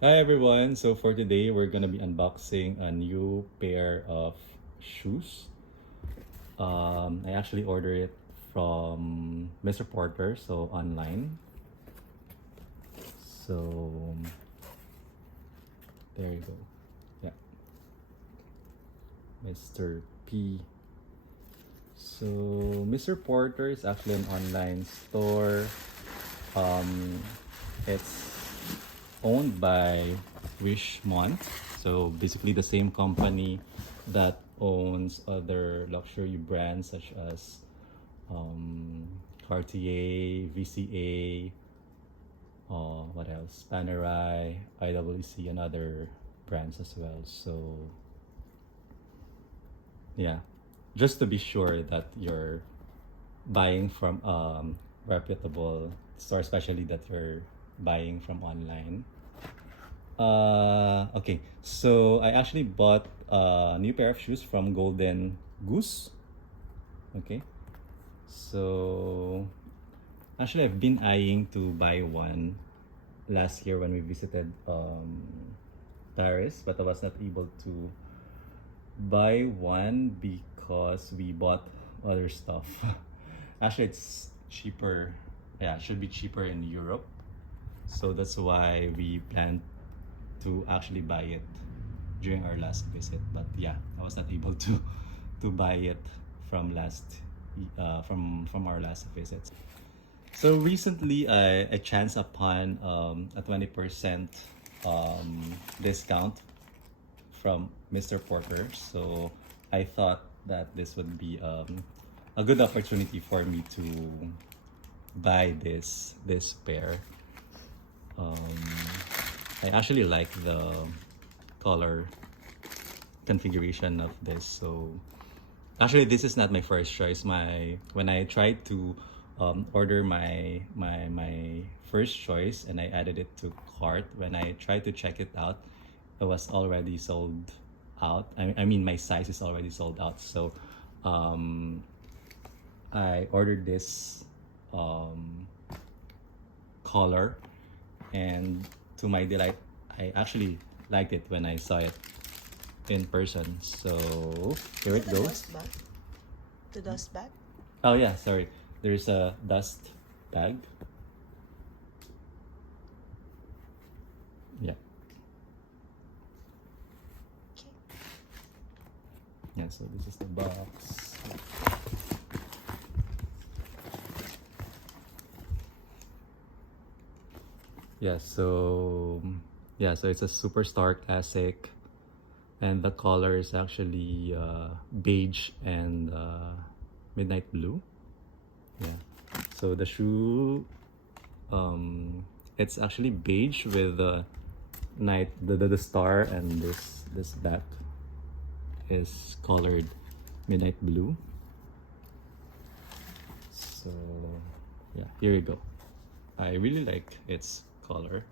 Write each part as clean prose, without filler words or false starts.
Hi everyone. So for today, we're gonna be unboxing a new pair of shoes. I actually ordered it from Mr. Porter, so online. So there you go. Yeah, Mr. P. So Mr. Porter is actually an online store. Um, it's owned by Wishmont. So basically the same company that owns other luxury brands such as Cartier, VCA, what else? Panerai, IWC, and other brands as well. So yeah, just to be sure that you're buying from reputable store, especially that you're buying from online. Okay. So I actually bought a new pair of shoes from Golden Goose. Okay. So actually, I've been eyeing to buy one last year when we visited Paris, but I was not able to buy one because we bought other stuff. Actually, it's cheaper. Yeah, it should be cheaper in Europe. So that's why we planned to actually buy it during our last visit. But yeah, I was not able to buy it from from our last visit. So recently, I chanced upon a 20% discount from Mr. Porter. So I thought that this would be a good opportunity for me to buy this pair. Um, I actually like the color configuration of this. So actually, this is not my first choice. My when I tried to order my first choice and I added it to cart. When I tried to check it out, it was already sold out. I mean, my size is already sold out. So um, I ordered this um, color, and to my delight, I actually liked it when I saw it in person. So here Is it it a goes. dust bag? The dust bag? Oh yeah, sorry. There's a dust bag. Yeah, Okay. yeah. So this is the box. Yeah. So it's a superstar classic, and the color is actually beige and midnight blue. Yeah. So the shoe, it's actually beige with the the star, and this back is colored midnight blue. So yeah, here you go. I really like its color.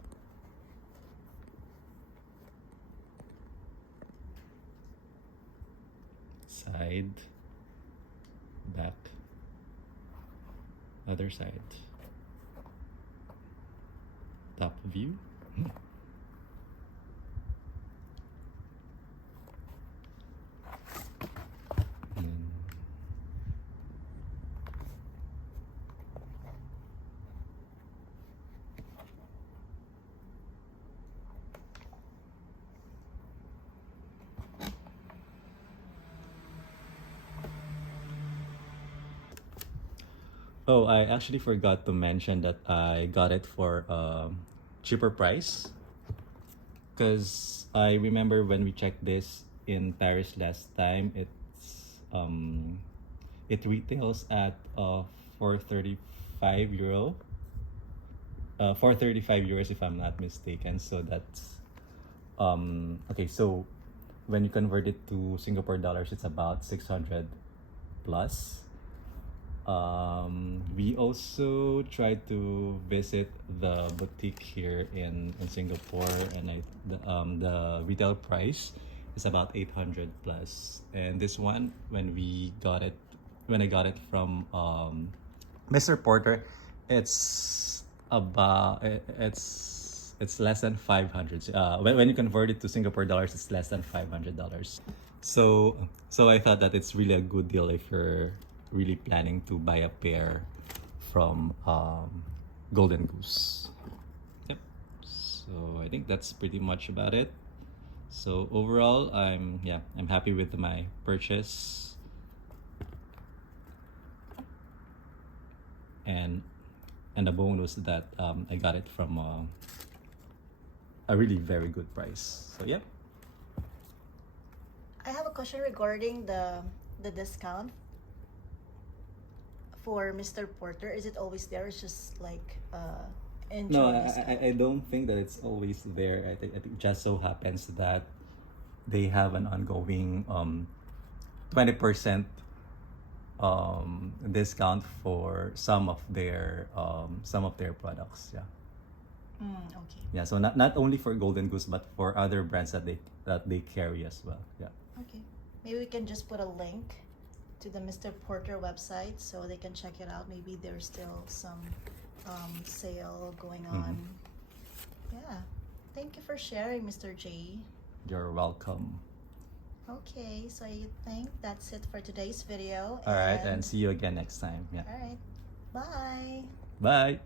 Side, back, other side, top view. And oh, I actually forgot to mention that I got it for cheaper price, because I remember when we checked this in Paris last time, it retails at 435 euro. 435 euros if I'm not mistaken. So that's okay. So when you convert it to Singapore dollars, it's about 600 plus. We also tried to visit the boutique here in Singapore, and the retail price is about 800 plus. And this one, when I got it from Mr. Porter, it's it's less than 500. When you convert it to Singapore dollars, it's less than $500. So I thought that it's really a good deal if you're really planning to buy a pair from Golden Goose. Yep. So I think that's pretty much about it. So overall, I'm happy with my purchase. And the bonus that I got it from a really very good price. So yep. I have a question regarding the discount for Mr. Porter. Is it always there? It's just like No, enjoy discount. I don't think that it's always there. I think just so happens that they have an ongoing 20% discount for some of their products. Yeah. Okay. Yeah. So not only for Golden Goose but for other brands that they carry as well. Yeah. Okay. Maybe we can just put a link to the Mr. Porter website so they can check it out. Maybe there's still some sale going on. Yeah. Thank you for sharing, Mr. J. You're welcome. Okay, so I think that's it for today's video. All right, and see you again next time. Yeah. All right. Bye. Bye.